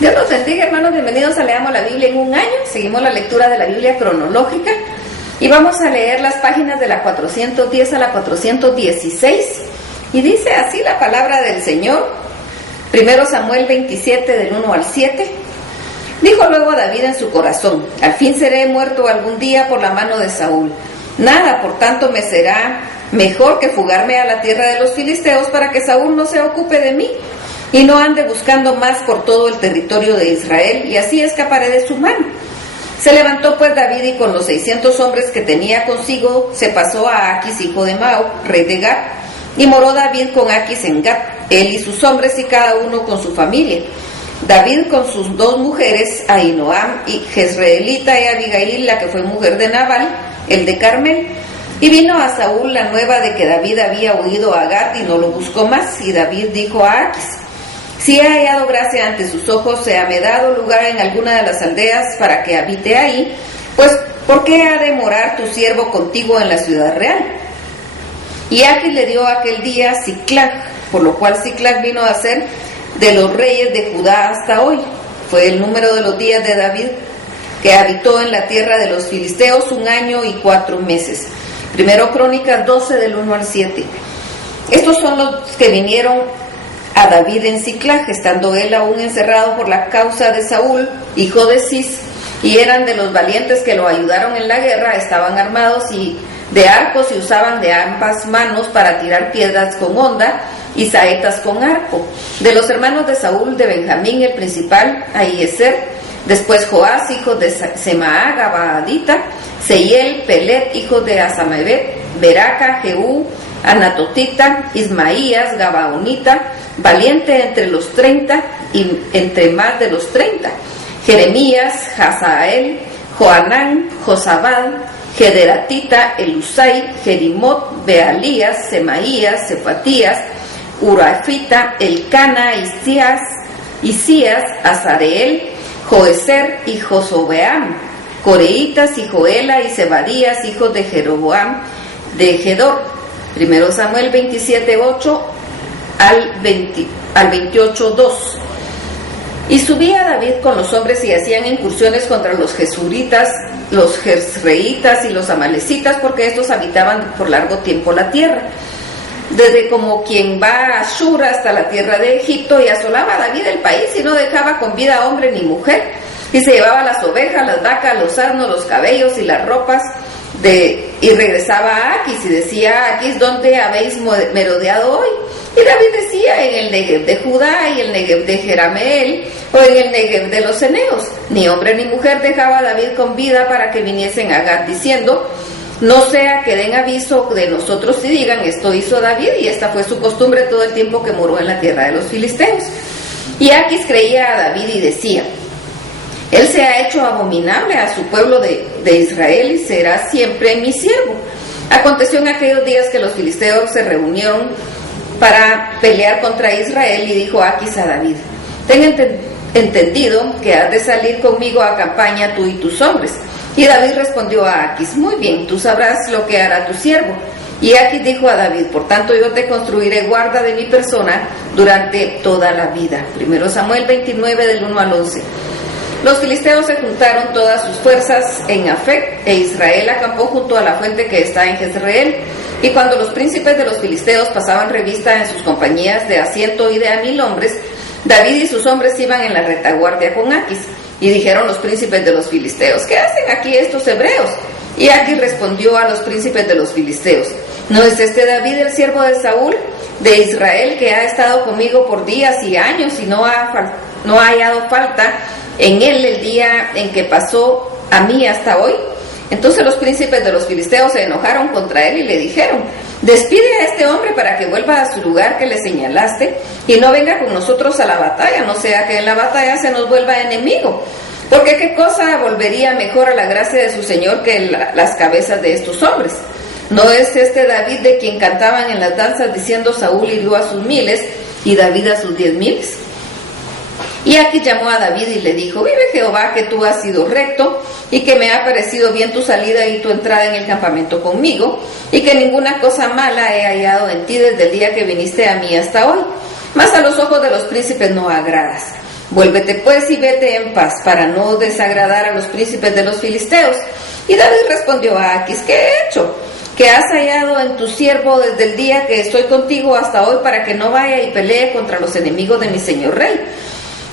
Dios nos bendiga, hermanos, bienvenidos a Leamos la Biblia en un año. Seguimos la lectura de la Biblia cronológica y vamos a leer las páginas de la 410 a la 416 y dice así la palabra del Señor. 1 Samuel 27 del 1 al 7. Dijo luego David en su corazón: al fin seré muerto algún día por la mano de Saúl. Nada, por tanto, me será mejor que fugarme a la tierra de los filisteos para que Saúl no se ocupe de mí y no ande buscando más por todo el territorio de Israel, y así escaparé de su mano. Se levantó pues David y con los 600 hombres que tenía consigo se pasó a Aquis, hijo de Maoc, rey de Gat, y moró David con Aquis en Gat, él y sus hombres y cada uno con su familia. David con sus 2 mujeres, Ahinoam y Jezreelita, y Abigail, la que fue mujer de Nabal, el de Carmel. Y vino a Saúl la nueva de que David había huido a Gat y no lo buscó más, y David dijo a Aquis: si he hallado gracia ante sus ojos, se me dado lugar en alguna de las aldeas para que habite ahí, pues ¿por qué ha de morar tu siervo contigo en la ciudad real? Y Aquis le dio aquel día Siclag, por lo cual Siclag vino a ser de los reyes de Judá hasta hoy. Fue el número de los días de David que habitó en la tierra de los filisteos 1 año y 4 meses. Primero Crónicas 12 del 1 al 7. Estos son los que vinieron a David en Siclag, estando él aún encerrado por la causa de Saúl, hijo de Cis, y eran de los valientes que lo ayudaron en la guerra, estaban armados y de arcos y usaban de ambas manos para tirar piedras con honda y saetas con arco. De los hermanos de Saúl, de Benjamín el principal, Ahiezer, después Joás, hijo de Semaá, Gabaadita, Seiel, Pelet, hijo de Asamebet, Beraca, Jehú, Anatotita, Ismaías, Gabaonita, valiente entre los 30 y entre más de los 30, Jeremías, Hazael, Joanán, Josabad, Gederatita, Elusai, Jerimot, Bealías, Semaías, Cefatías, Urafita, Elcana, Isías, Azareel, Joezer y Josobeam, Coreitas y Joela y Zebadías, hijos de Jeroboam, de Gedor. 1 Samuel 27:8 al 28:2. Y subía David con los hombres y hacían incursiones contra los jesuritas, los jezreitas y los amalecitas, porque estos habitaban por largo tiempo la tierra, desde como quien va a Shur hasta la tierra de Egipto, y asolaba a David el país y no dejaba con vida hombre ni mujer, y se llevaba las ovejas, las vacas, los asnos, los cabellos y las ropas y regresaba a Aquis y decía a Aquis: ¿dónde habéis merodeado hoy? Y David decía: en el Negev de Judá y el Negev de Jerameel, o en el Negev de los Eneos. Ni hombre ni mujer dejaba a David con vida para que viniesen a Gat, diciendo: no sea que den aviso de nosotros y digan: esto hizo David. Y esta fue su costumbre todo el tiempo que moró en la tierra de los filisteos. Y Aquis creía a David y decía: él se ha hecho abominable a su pueblo de Israel y será siempre mi siervo. Aconteció en aquellos días que los filisteos se reunieron para pelear contra Israel, y dijo Aquis a David: ten entendido que has de salir conmigo a campaña tú y tus hombres. Y David respondió a Aquis: muy bien, tú sabrás lo que hará tu siervo. Y Aquis dijo a David: por tanto yo te construiré guarda de mi persona durante toda la vida. 1 Samuel 29 del 1 al 11. Los filisteos se juntaron todas sus fuerzas en Afec, e Israel acampó junto a la fuente que está en Jezreel. Y cuando los príncipes de los filisteos pasaban revista en sus compañías de a 100 y de a 1000 hombres, David y sus hombres iban en la retaguardia con Aquis. Y dijeron los príncipes de los filisteos: ¿qué hacen aquí estos hebreos? Y Aquis respondió a los príncipes de los filisteos: ¿no es este David el siervo de Saúl, de Israel, que ha estado conmigo por días y años y no ha hallado falta en él el día en que pasó a mí hasta hoy? Entonces los príncipes de los filisteos se enojaron contra él y le dijeron: despide a este hombre para que vuelva a su lugar que le señalaste y no venga con nosotros a la batalla, no sea que en la batalla se nos vuelva enemigo. Porque qué cosa volvería mejor a la gracia de su señor que las cabezas de estos hombres. ¿No es este David de quien cantaban en las danzas diciendo: Saúl hirió a sus 1000 y David a sus 10,000? Y Aquis llamó a David y le dijo: vive Jehová que tú has sido recto y que me ha parecido bien tu salida y tu entrada en el campamento conmigo, y que ninguna cosa mala he hallado en ti desde el día que viniste a mí hasta hoy, mas a los ojos de los príncipes no agradas. Vuélvete pues y vete en paz, para no desagradar a los príncipes de los filisteos. Y David respondió a Aquis: ¿qué he hecho? Que has hallado en tu siervo desde el día que estoy contigo hasta hoy, para que no vaya y pelee contra los enemigos de mi señor rey.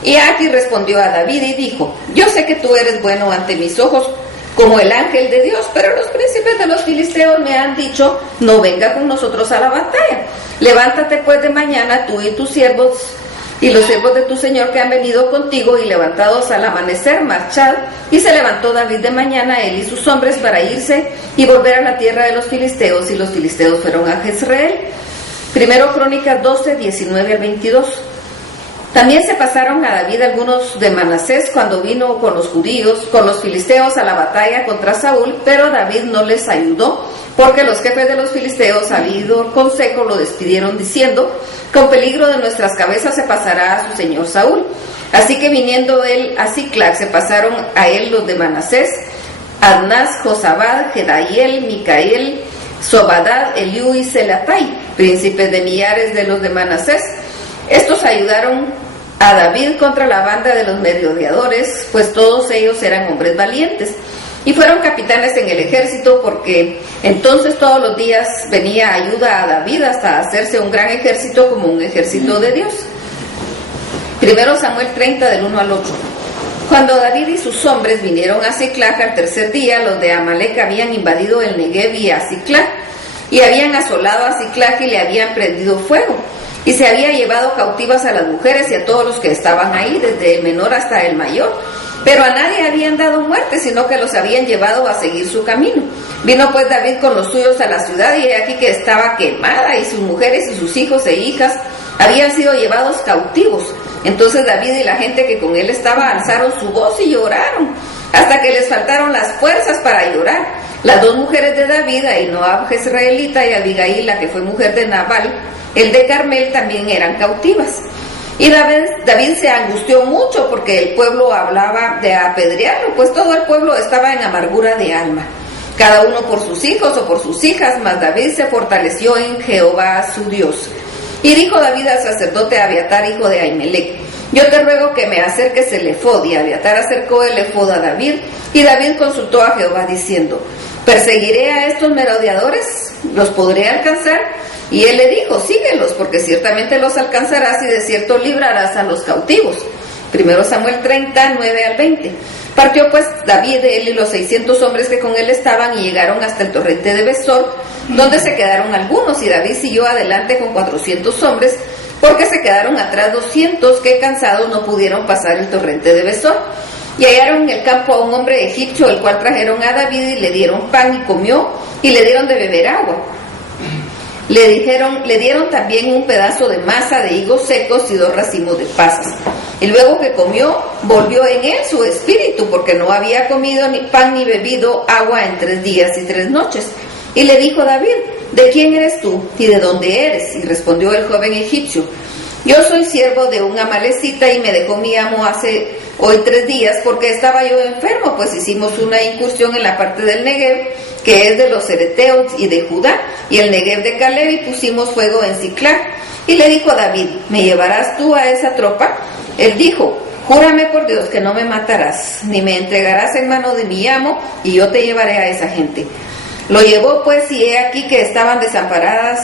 Y Aquis respondió a David y dijo: yo sé que tú eres bueno ante mis ojos, como el ángel de Dios, pero los príncipes de los filisteos me han dicho: no venga con nosotros a la batalla. Levántate pues de mañana, tú y tus siervos y los siervos de tu señor que han venido contigo, y levantados al amanecer, marchad. Y se levantó David de mañana, él y sus hombres, para irse y volver a la tierra de los filisteos, y los filisteos fueron a Jezreel. Primero Crónicas 12, 19 al 22. También se pasaron a David algunos de Manasés cuando vino con los judíos, con los filisteos a la batalla contra Saúl, pero David no les ayudó, porque los jefes de los filisteos, habido consejo, lo despidieron diciendo: con peligro de nuestras cabezas se pasará a su señor Saúl. Así que viniendo él a Siclac, se pasaron a él los de Manasés: Adnás, Josabad, Gedaiel, Micael, Sobadad, Eliú y Selatai, príncipes de millares de los de Manasés. Estos ayudaron a David contra la banda de los merodeadores, pues todos ellos eran hombres valientes, y fueron capitanes en el ejército, porque entonces todos los días venía ayuda a David hasta hacerse un gran ejército, como un ejército de Dios. Primero Samuel 30, del 1 al 8. Cuando David y sus hombres vinieron a Siclac al tercer día, los de Amalec habían invadido el Negev y a Siclac, y habían asolado a Siclac y le habían prendido fuego. Y se había llevado cautivas a las mujeres y a todos los que estaban ahí, desde el menor hasta el mayor. Pero a nadie habían dado muerte, sino que los habían llevado a seguir su camino. Vino pues David con los suyos a la ciudad, y he aquí que estaba quemada, y sus mujeres y sus hijos e hijas habían sido llevados cautivos. Entonces David y la gente que con él estaba alzaron su voz y lloraron, hasta que les faltaron las fuerzas para llorar. Las dos mujeres de David, Ahinoam jezreelita y Abigail, la que fue mujer de Nabal, el de Carmel, también eran cautivas. Y David se angustió mucho, porque el pueblo hablaba de apedrearlo, pues todo el pueblo estaba en amargura de alma, cada uno por sus hijos o por sus hijas, mas David se fortaleció en Jehová su Dios. Y dijo David al sacerdote Abiatar, hijo de Ahimelech: yo te ruego que me acerques el efod. Y Abiatar acercó el efod a David, y David consultó a Jehová diciendo: ¿perseguiré a estos merodeadores? ¿Los podré alcanzar? Y él le dijo: síguelos, porque ciertamente los alcanzarás, y de cierto librarás a los cautivos. Primero Samuel 30, 9 al 20. Partió pues David de él y los 600 hombres que con él estaban, y llegaron hasta el torrente de Besor, donde se quedaron algunos, y David siguió adelante con 400 hombres, porque se quedaron atrás 200 que cansados no pudieron pasar el torrente de Besor. Y hallaron en el campo a un hombre egipcio, el cual trajeron a David, y le dieron pan y comió, y le dieron de beber agua. Le dieron también un pedazo de masa de higos secos y 2 racimos de pasas. Y luego que comió, volvió en él su espíritu, porque no había comido ni pan ni bebido agua en 3 días y 3 noches. Y le dijo David: ¿de quién eres tú y de dónde eres? Y respondió el joven egipcio: yo soy siervo de un amalecita, y me dejó mi amo hace hoy 3 días, porque estaba yo enfermo, pues hicimos una incursión en la parte del Negev, que es de los Cereteos y de Judá, y el Negev de Caleb, y pusimos fuego en Siclac. Y le dijo a David: ¿me llevarás tú a esa tropa? Él dijo: júrame por Dios que no me matarás, ni me entregarás en mano de mi amo, y yo te llevaré a esa gente. Lo llevó pues, y he aquí que estaban desamparadas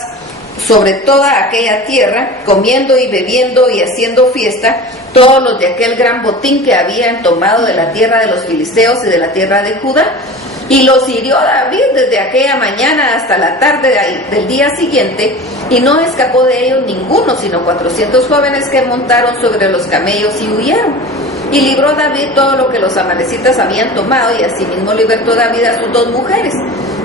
sobre toda aquella tierra, comiendo y bebiendo y haciendo fiesta, todos los de aquel gran botín que habían tomado de la tierra de los filisteos y de la tierra de Judá. Y los hirió David desde aquella mañana hasta la tarde del día siguiente, y no escapó de ellos ninguno, sino 400 jóvenes que montaron sobre los camellos y huyeron. Y libró David todo lo que los amalecitas habían tomado, y asimismo libertó David a sus 2 mujeres.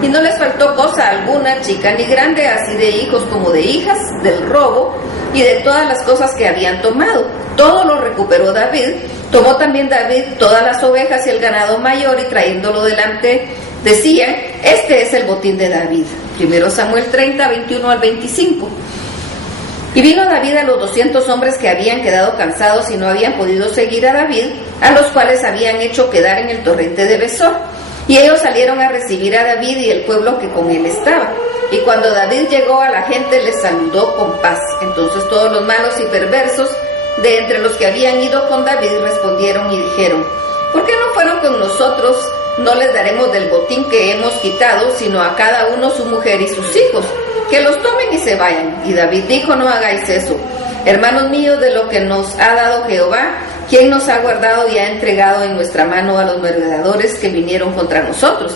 Y no les faltó cosa alguna, chica ni grande, así de hijos como de hijas, del robo y de todas las cosas que habían tomado. Todo lo recuperó David. Tomó también David todas las ovejas y el ganado mayor, y trayéndolo delante decían: este es el botín de David. Primero Samuel 30, 21 al 25. Y vino David a los 200 hombres que habían quedado cansados y no habían podido seguir a David, a los cuales habían hecho quedar en el torrente de Besor. Y ellos salieron a recibir a David y el pueblo que con él estaba. Y cuando David llegó a la gente, les saludó con paz. Entonces todos los malos y perversos de entre los que habían ido con David respondieron y dijeron: ¿por qué no fueron con nosotros? No les daremos del botín que hemos quitado, sino a cada uno su mujer y sus hijos, que los tomen y se vayan. Y David dijo: no hagáis eso, hermanos míos, de lo que nos ha dado Jehová, quien nos ha guardado y ha entregado en nuestra mano a los merodeadores que vinieron contra nosotros.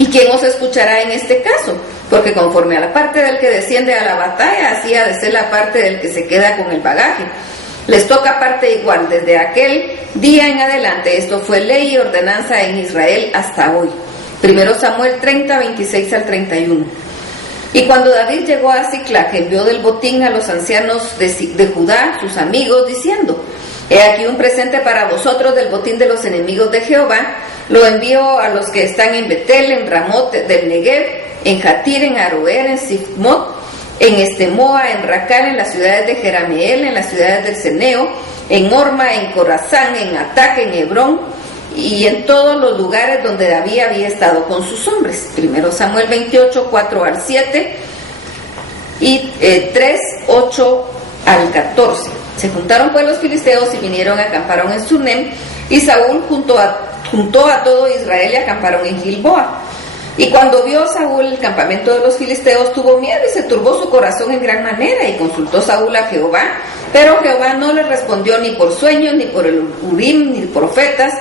¿Y quién os escuchará en este caso? Porque conforme a la parte del que desciende a la batalla, así ha de ser la parte del que se queda con el bagaje. Les toca parte igual desde aquel día en adelante. Esto fue ley y ordenanza en Israel hasta hoy. 1 Samuel 30, 26 al 31. Y cuando David llegó a Siclag, envió del botín a los ancianos de Judá, sus amigos, diciendo: he aquí un presente para vosotros del botín de los enemigos de Jehová. Lo envío a los que están en Betel, en Ramot del Negev, en Jatir, en Aroer, en Sifmot, en Estemoa, en Racal, en las ciudades de Jerameel, en las ciudades del Ceneo, en Orma, en Corazán, en Atac, en Hebrón, y en todos los lugares donde David había estado con sus hombres. 1 Samuel 28, 4 al 7 y 3, 8 al 14. Se juntaron pues los filisteos y vinieron, acamparon en Sunem, y Saúl juntó a todo Israel y acamparon en Gilboa. Y cuando vio Saúl el campamento de los filisteos, tuvo miedo y se turbó su corazón en gran manera, y consultó Saúl a Jehová, pero Jehová no le respondió ni por sueños, ni por el Urim, ni profetas.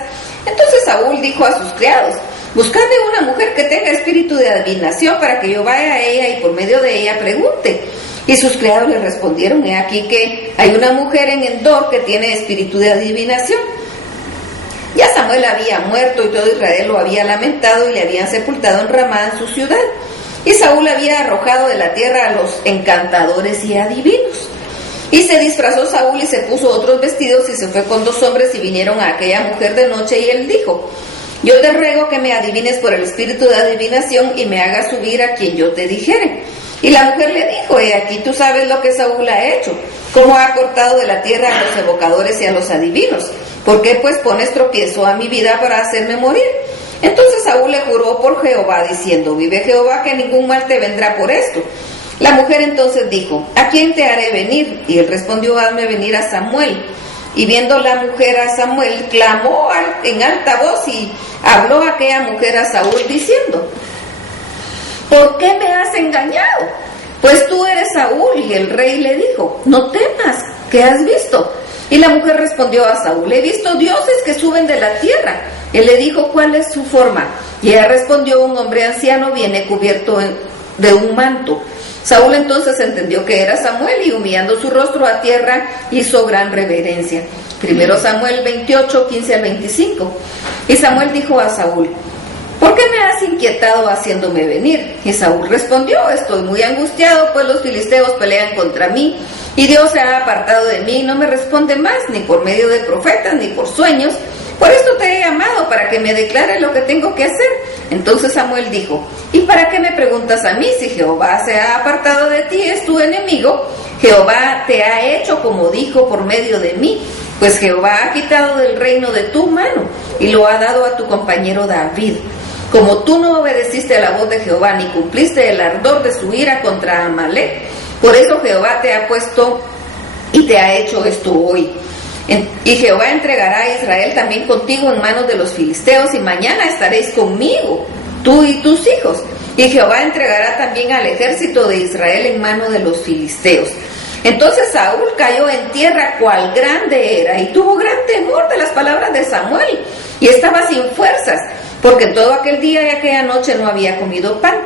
Entonces Saúl dijo a sus criados: buscadme una mujer que tenga espíritu de adivinación, para que yo vaya a ella y por medio de ella pregunte. Y sus criados le respondieron: he aquí que hay una mujer en Endor que tiene espíritu de adivinación. Ya Samuel había muerto y todo Israel lo había lamentado, y le habían sepultado en Ramá, en su ciudad. Y Saúl había arrojado de la tierra a los encantadores y adivinos. Y se disfrazó Saúl y se puso otros vestidos y se fue con 2 hombres y vinieron a aquella mujer de noche, y él dijo: yo te ruego que me adivines por el espíritu de adivinación y me hagas subir a quien yo te dijere. Y la mujer le dijo: he aquí tú sabes lo que Saúl ha hecho, cómo ha cortado de la tierra a los evocadores y a los adivinos. ¿Por qué pues pones tropiezo a mi vida para hacerme morir? Entonces Saúl le juró por Jehová, diciendo: vive Jehová, que ningún mal te vendrá por esto. La mujer entonces dijo: ¿a quién te haré venir? Y él respondió: hazme venir a Samuel. Y viendo la mujer a Samuel, clamó en alta voz, y habló aquella mujer a Saúl diciendo: ¿por qué me has engañado? Pues tú eres Saúl. Y el rey le dijo: no temas, ¿qué has visto? Y la mujer respondió a Saúl: he visto dioses que suben de la tierra. Él le dijo: ¿cuál es su forma? Y ella respondió: un hombre anciano viene cubierto de un manto. Saúl entonces entendió que era Samuel, y humillando su rostro a tierra hizo gran reverencia. 1 Samuel 28, 15 al 25. Y Samuel dijo a Saúl: ¿por qué me has inquietado haciéndome venir? Y Saúl respondió: estoy muy angustiado, pues los filisteos pelean contra mí, y Dios se ha apartado de mí, y no me responde más, ni por medio de profetas, ni por sueños. Por esto te he llamado, para que me declares lo que tengo que hacer. Entonces Samuel dijo: ¿y para qué me preguntas a mí? Si Jehová se ha apartado de ti, es tu enemigo. Jehová te ha hecho como dijo por medio de mí, pues Jehová ha quitado del reino de tu mano, y lo ha dado a tu compañero David. Como tú no obedeciste a la voz de Jehová, ni cumpliste el ardor de su ira contra Amalec, por eso Jehová te ha puesto y te ha hecho esto hoy. Y Jehová entregará a Israel también contigo en manos de los filisteos, y mañana estaréis conmigo, tú y tus hijos. Y Jehová entregará también al ejército de Israel en manos de los filisteos. Entonces Saúl cayó en tierra cual grande era, y tuvo gran temor de las palabras de Samuel, y estaba sin fuerzas, porque todo aquel día y aquella noche no había comido pan.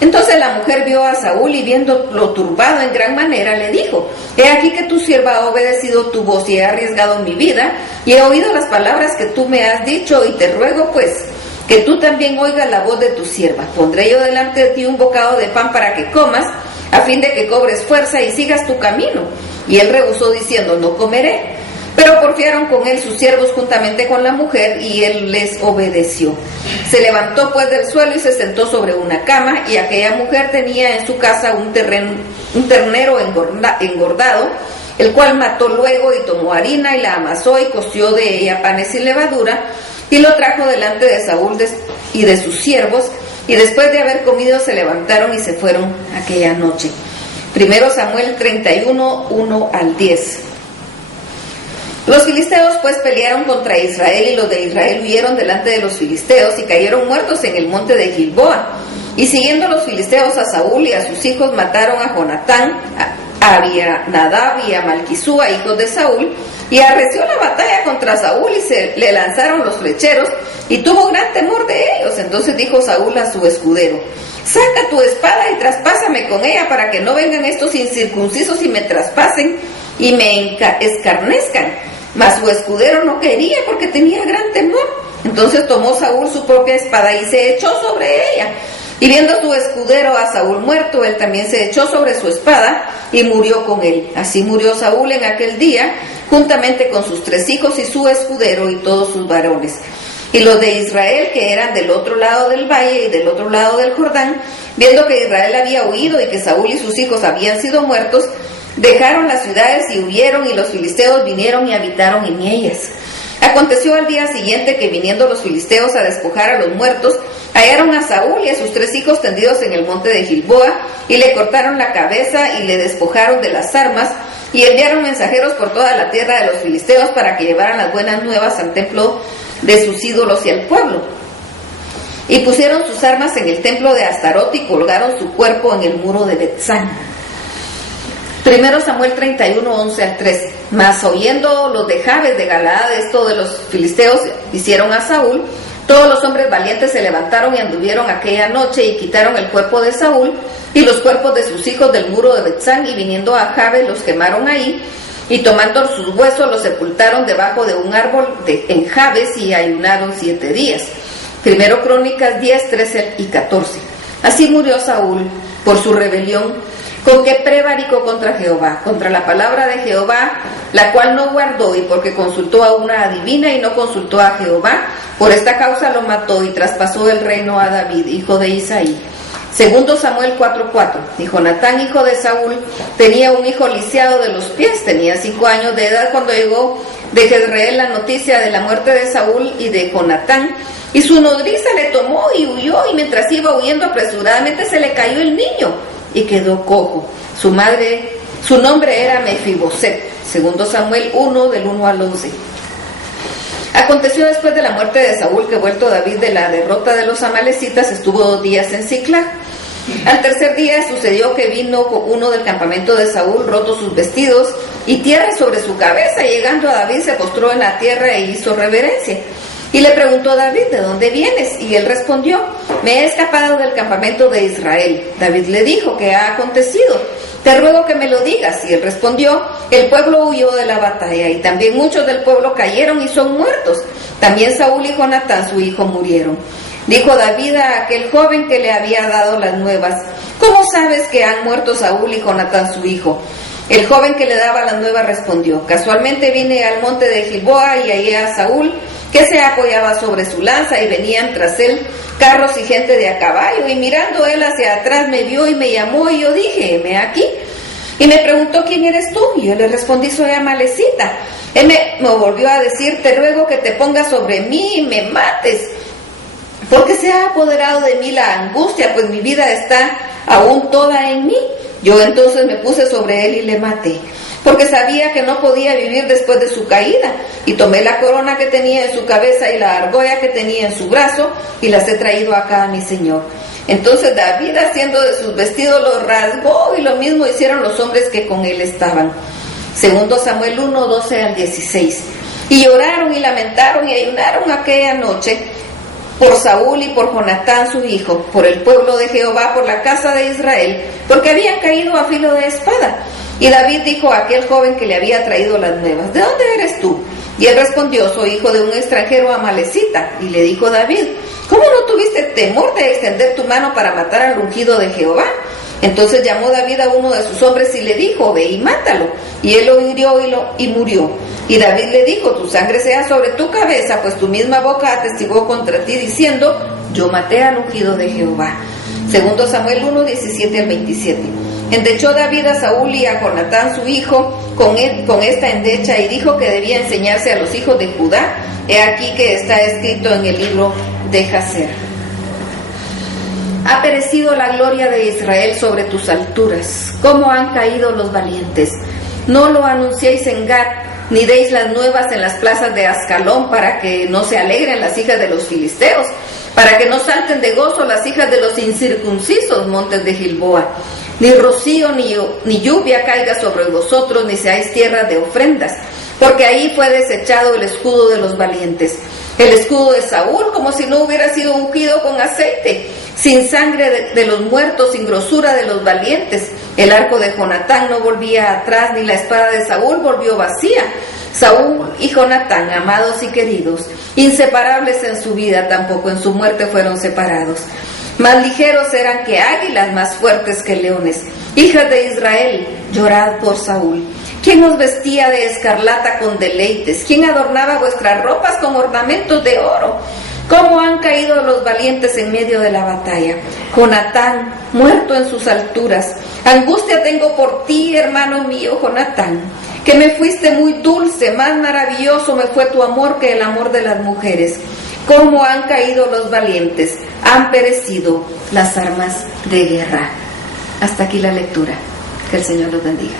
Entonces la mujer vio a Saúl, y viéndolo turbado en gran manera, le dijo: he aquí que tu sierva ha obedecido tu voz, y he arriesgado mi vida, y he oído las palabras que tú me has dicho, y te ruego pues que tú también oigas la voz de tu sierva. Pondré yo delante de ti un bocado de pan para que comas, a fin de que cobres fuerza y sigas tu camino. Y él rehusó diciendo: no comeré. Pero porfiaron con él sus siervos juntamente con la mujer, y él les obedeció. Se levantó pues del suelo y se sentó sobre una cama, y aquella mujer tenía en su casa un ternero engordado, el cual mató luego, y tomó harina y la amasó, y coció de ella panes sin levadura, y lo trajo delante de Saúl y de sus siervos, y después de haber comido se levantaron y se fueron aquella noche. 1 Samuel 31, 1 al 10. Los filisteos pues pelearon contra Israel, y los de Israel huyeron delante de los filisteos y cayeron muertos en el monte de Gilboa. Y siguiendo los filisteos a Saúl y a sus hijos, mataron a Jonatán, a Abinadab y a Malquisúa, hijos de Saúl, y arreció la batalla contra Saúl, y se le lanzaron los flecheros, y tuvo gran temor de ellos. Entonces dijo Saúl a su escudero: saca tu espada y traspásame con ella, para que no vengan estos incircuncisos y me traspasen y me escarnezcan. Mas su escudero no quería, porque tenía gran temor. Entonces tomó Saúl su propia espada y se echó sobre ella. Y viendo su escudero a Saúl muerto, él también se echó sobre su espada y murió con él. Así murió Saúl en aquel día, juntamente con sus 3 hijos y su escudero y todos sus varones. Y los de Israel, que eran del otro lado del valle y del otro lado del Jordán, viendo que Israel había huido y que Saúl y sus hijos habían sido muertos, dejaron las ciudades y huyeron, y los filisteos vinieron y habitaron en ellas. Aconteció al día siguiente que, viniendo los filisteos a despojar a los muertos, hallaron a Saúl y a sus 3 hijos tendidos en el monte de Gilboa, y le cortaron la cabeza y le despojaron de las armas, y enviaron mensajeros por toda la tierra de los filisteos para que llevaran las buenas nuevas al templo de sus ídolos y al pueblo. Y pusieron sus armas en el templo de Astarot y colgaron su cuerpo en el muro de Betzán. 1 Samuel 31, 11 al 13. Mas oyendo los de Jabes de Galaad esto de los filisteos, hicieron a Saúl. Todos los hombres valientes se levantaron y anduvieron aquella noche y quitaron el cuerpo de Saúl y los cuerpos de sus hijos del muro de Betzán, y viniendo a Jabes los quemaron ahí, y tomando sus huesos los sepultaron debajo de un árbol en Jabes, y ayunaron 7 días. 1 Crónicas 10, 13 y 14. Así murió Saúl por su rebelión, con que prevaricó contra Jehová, contra la palabra de Jehová, la cual no guardó, y porque consultó a una adivina y no consultó a Jehová. Por esta causa lo mató y traspasó el reino a David, hijo de Isaí. 2 Samuel 4:4. Y Jonatán, hijo de Saúl, tenía un hijo lisiado de los pies, tenía 5 años de edad cuando llegó de Jezreel la noticia de la muerte de Saúl y de Jonatán, y su nodriza le tomó y huyó, y mientras iba huyendo apresuradamente se le cayó el niño y quedó cojo. Su nombre era Mefiboset. 2 Samuel 1, del 1 al 11. Aconteció después de la muerte de Saúl que, vuelto David de la derrota de los amalecitas, estuvo 2 días en Siclag. Al tercer día sucedió que vino uno del campamento de Saúl, rotos sus vestidos y tierra sobre su cabeza. Llegando a David, se postró en la tierra e hizo reverencia. Y le preguntó a David: ¿de dónde vienes? Y él respondió: me he escapado del campamento de Israel. David le dijo: ¿qué ha acontecido? Te ruego que me lo digas. Y él respondió: el pueblo huyó de la batalla, y también muchos del pueblo cayeron y son muertos. También Saúl y Jonatán su hijo murieron. Dijo David a aquel joven que le había dado las nuevas: ¿cómo sabes que han muerto Saúl y Jonatán su hijo? El joven que le daba las nuevas respondió: casualmente vine al monte de Gilboa y hallé a Saúl, que se apoyaba sobre su lanza, y venían tras él carros y gente de a caballo, y mirando él hacia atrás me vio y me llamó, y yo dije: heme aquí. Y me preguntó: ¿quién eres tú? Y yo le respondí: soy amalecita. Él me volvió a decir: te ruego que te pongas sobre mí y me mates, porque se ha apoderado de mí la angustia, pues mi vida está aún toda en mí. Yo entonces me puse sobre él y le maté, porque sabía que no podía vivir después de su caída. Y tomé la corona que tenía en su cabeza y la argolla que tenía en su brazo, y las he traído acá a mi señor. Entonces David, haciendo de sus vestidos, los rasgó, y lo mismo hicieron los hombres que con él estaban. 2 Samuel 1, 12 al 16. Y lloraron y lamentaron y ayunaron aquella noche por Saúl y por Jonatán su hijo, por el pueblo de Jehová, por la casa de Israel, porque habían caído a filo de espada. Y David dijo a aquel joven que le había traído las nuevas: ¿de dónde eres tú? Y él respondió: soy hijo de un extranjero amalecita. Y le dijo David: ¿cómo no tuviste temor de extender tu mano para matar al ungido de Jehová? Entonces llamó David a uno de sus hombres y le dijo: ve y mátalo. Y él lo hirió y murió. Y David le dijo: tu sangre sea sobre tu cabeza, pues tu misma boca atestiguó contra ti diciendo: yo maté al ungido de Jehová. 2 Samuel 1, 17 al 27. Endechó David a Saúl y a Jonatán su hijo con esta endecha, y dijo que debía enseñarse a los hijos de Judá. He aquí que está escrito en el libro de Jaser: ha perecido la gloria de Israel sobre tus alturas. ¿Cómo han caído los valientes? No lo anunciéis en Gat, ni deis las nuevas en las plazas de Ascalón, para que no se alegren las hijas de los filisteos, para que no salten de gozo las hijas de los incircuncisos montes de Gilboa. Ni rocío ni lluvia caiga sobre vosotros, ni seáis tierra de ofrendas, porque ahí fue desechado el escudo de los valientes, el escudo de Saúl, como si no hubiera sido ungido con aceite, sin sangre de los muertos, sin grosura de los valientes. El arco de Jonatán no volvía atrás, ni la espada de Saúl volvió vacía. Saúl y Jonatán, amados y queridos, inseparables en su vida, tampoco en su muerte fueron separados. Más ligeros eran que águilas, más fuertes que leones. Hijas de Israel, llorad por Saúl. ¿Quién os vestía de escarlata con deleites? ¿Quién adornaba vuestras ropas con ornamentos de oro? ¿Cómo han caído los valientes en medio de la batalla? Jonatán, muerto en sus alturas. Angustia tengo por ti, hermano mío, Jonatán, que me fuiste muy dulce, más maravilloso me fue tu amor que el amor de las mujeres. ¿Cómo han caído los valientes? Han perecido las armas de guerra. Hasta aquí la lectura. Que el Señor los bendiga.